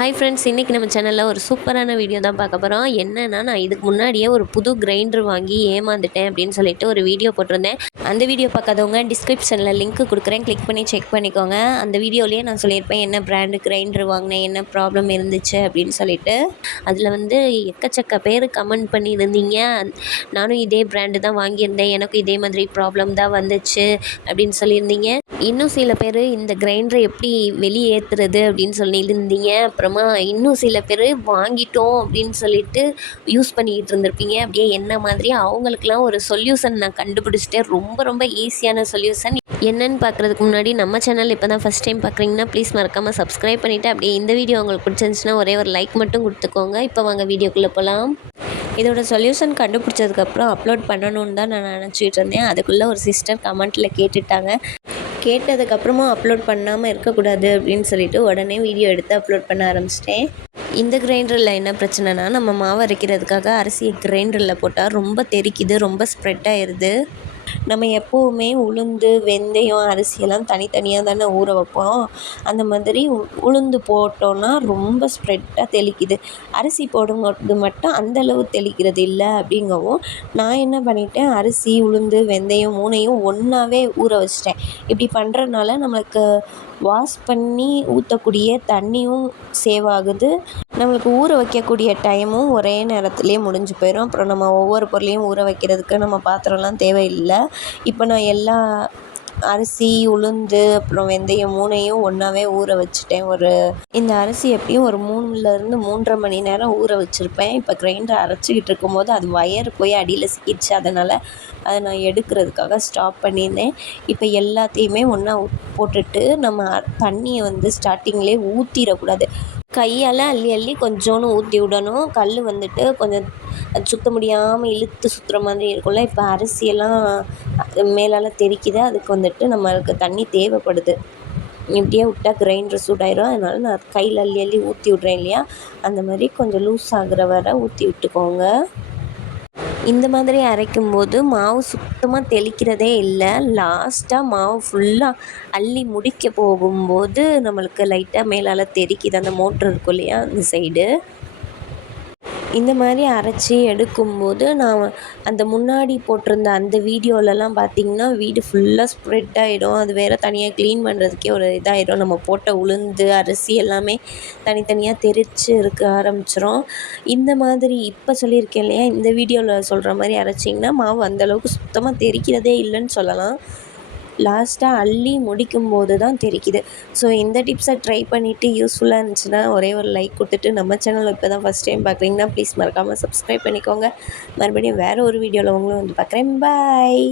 Hi friends, இன்றைக்கி நம்ம சேனலில் ஒரு சூப்பரான வீடியோ தான் பார்க்க போகிறோம். என்னென்னா, நான் இதுக்கு முன்னாடியே ஒரு புது கிரைண்டர் வாங்கி ஏமாந்துட்டேன் அப்படின்னு சொல்லிட்டு ஒரு வீடியோ போட்டிருந்தேன். அந்த வீடியோ பார்க்காதவங்க டிஸ்கிரிப்ஷனில் லிங்க் கொடுக்குறேன், கிளிக் பண்ணி செக் பண்ணிக்கோங்க. அந்த வீடியோலேயே நான் சொல்லியிருப்பேன் என்ன பிராண்டு கிரைண்டர் வாங்கினேன், என்ன ப்ராப்ளம் இருந்துச்சு அப்படின்னு சொல்லிட்டு. அதில் எக்கச்சக்க பேர் கமெண்ட் பண்ணியிருந்தீங்க. நானும் இதே பிராண்டு தான் வாங்கியிருந்தேன், எனக்கும் இதே மாதிரி ப்ராப்ளம் தான் வந்துச்சு அப்படின்னு சொல்லியிருந்தீங்க. இன்னும் சில பேர் இந்த கிரைண்டரை எப்படி வெளியேற்றுறது அப்படின்னு சொல்லியிருந்தீங்க. அப்புறமா இன்னும் சில பேர் வாங்கிட்டோம் அப்படின்னு சொல்லிட்டு யூஸ் பண்ணிக்கிட்டு இருந்திருப்பீங்க. அப்படியே என்ன மாதிரி அவங்களுக்குலாம் ஒரு சொல்யூஷன் நான் கண்டுபிடிச்சிட்டேன். ரொம்ப ரொம்ப ஈஸியான சொல்யூஷன். என்னன்னு பார்க்குறதுக்கு முன்னாடி நம்ம சேனல் இப்போ தான் ஃபஸ்ட் டைம் பார்க்குறீங்கன்னா ப்ளீஸ் மறக்காமல் சப்ஸ்கிரைப் பண்ணிவிட்டு அப்படியே இந்த வீடியோ உங்களுக்கு பிடிச்சிருந்துச்சுன்னா ஒரே ஒரு லைக் மட்டும் கொடுத்துக்கோங்க. இப்போ வாங்க வீடியோக்குள்ளே போகலாம். இதோட சொல்யூஷன் கண்டுபிடிச்சதுக்கப்புறம் அப்லோட் பண்ணணுன்னு தான் நான் நினச்சிட்டு இருந்தேன். அதுக்குள்ளே ஒரு சிஸ்டர் கமெண்ட்டில் கேட்டுட்டாங்க. கேட்டதுக்கப்புறமா அப்லோட் பண்ணாமல் இருக்கக்கூடாது அப்படின்னு சொல்லிட்டு உடனே வீடியோ எடுத்து அப்லோட் பண்ண ஆரம்பிச்சிட்டேன். இந்த கிரைண்டரில் என்ன பிரச்சனைனா, நம்ம மாவு அரைக்கிறதுக்காக அரிசியை கிரைண்டரில் போட்டால் ரொம்ப தெறிக்குது, ரொம்ப ஸ்ப்ரெட் ஆயிடுது. நம்ம எப்போவுமே உளுந்து, வெந்தயம், அரிசியெல்லாம் தனித்தனியாக தானே ஊற வைப்போம். அந்த மாதிரி உளுந்து போட்டோன்னா ரொம்ப ஸ்ப்ரெட்டாக தெளிக்குது. அரிசி போடும்போது மட்டும் அந்தளவு தெளிக்கிறது இல்லை. அப்படிங்கவும் நான் என்ன பண்ணிட்டேன், அரிசி, உளுந்து, வெந்தயம் 3ஐயும் ஒன்றாவே ஊற வச்சிட்டேன். இப்படி பண்ணுறதுனால நம்மளுக்கு வாஷ் பண்ணி ஊற்றக்கூடிய தண்ணியும் சேவ் ஆகுது. நம்மளுக்கு ஊற வைக்கக்கூடிய டைமும் ஒரே நேரத்துலேயே முடிஞ்சு போயிடும். அப்புறம் நம்ம ஒவ்வொரு பொருளையும் ஊற வைக்கிறதுக்கு நம்ம பாத்திரம்லாம் தேவையில்லை. இப்போ நான் எல்லா அரிசி, உளுந்து, அப்புறம் வெந்தயம் 3ஐயும் ஒன்றாவே ஊற வச்சுட்டேன். இந்த அரிசி எப்படியும் ஒரு 3லேருந்து 3.5 மணி நேரம் ஊற வச்சுருப்பேன். இப்போ கிரைண்டர் அரைச்சிக்கிட்டு இருக்கும்போது அது வயர் போய் அடியில் சிக்கிடுச்சு. அதனால் அதை நான் எடுக்கிறதுக்காக ஸ்டாப் பண்ணியிருந்தேன். இப்போ எல்லாத்தையுமே ஒன்றா போட்டுட்டு நம்ம தண்ணியை ஸ்டார்டிங்லேயே ஊற்றிடக்கூடாது. கையால் அள்ளி அள்ளி கொஞ்சோன்னு ஊற்றி விடணும். கல் கொஞ்சம் சுற்ற முடியாமல் இழுத்து சுற்றுற மாதிரி இருக்கும்ல. இப்போ அரிசியெல்லாம் மேலால் தெறிக்குது. அதுக்கு நம்மளுக்கு தண்ணி தேவைப்படுது. இப்படியே விட்டால் கிரைண்டர் சூடாயிரும். அதனால் நான் கையில் அள்ளி அள்ளி ஊற்றி விட்றேன் இல்லையா, அந்த மாதிரி கொஞ்சம் லூஸ் ஆகுற வரை ஊற்றி விட்டுக்கோங்க. இந்த மாதிரி அரைக்கும்போது மாவு சுத்தமாக தெளிக்கிறதே இல்லை. லாஸ்ட்டாக மாவு ஃபுல்லாக அள்ளி முடிக்க போகும்போது நம்மளுக்கு லைட்டாக மேலால் தெறிக்குது. அந்த மோட்ரு இருக்கும் இல்லையா, அந்த சைடு. இந்த மாதிரி அரைச்சி எடுக்கும்போது நான் அந்த முன்னாடி போட்டிருந்த அந்த வீடியோலலாம் பார்த்திங்கன்னா வீடு ஃபுல்லாக ஸ்ப்ரெட் ஆகிடும். அது வேறு தனியாக க்ளீன் பண்ணுறதுக்கே ஒரு இதாகிடும். நம்ம போட்ட உளுந்து, அரிசி எல்லாமே தனித்தனியாக தெறிச்சு இருக்க ஆரம்பிச்சிரும். இந்த மாதிரி இப்போ சொல்லியிருக்கேன் இல்லையா, இந்த வீடியோவில் சொல்கிற மாதிரி அரைச்சிங்கன்னா மாவு அந்தளவுக்கு சுத்தமாக தெறிக்கிறதே இல்லைன்னு சொல்லலாம். லாஸ்ட்டாக அள்ளி முடிக்கும்போது தான் தெரிக்குது. ஸோ இந்த டிப்ஸை ட்ரை பண்ணிவிட்டு யூஸ்ஃபுல்லாக இருந்துச்சுன்னா ஒரே ஒரு லைக் கொடுத்துட்டு, நம்ம சேனலில் இப்போ தான் ஃபஸ்ட் டைம் பார்க்குறீங்கன்னா ப்ளீஸ் மறக்காமல் சப்ஸ்கிரைப் பண்ணிக்கோங்க. மறுபடியும் வேறு ஒரு வீடியோவில் உங்களும் பார்க்குறேன். பாய்.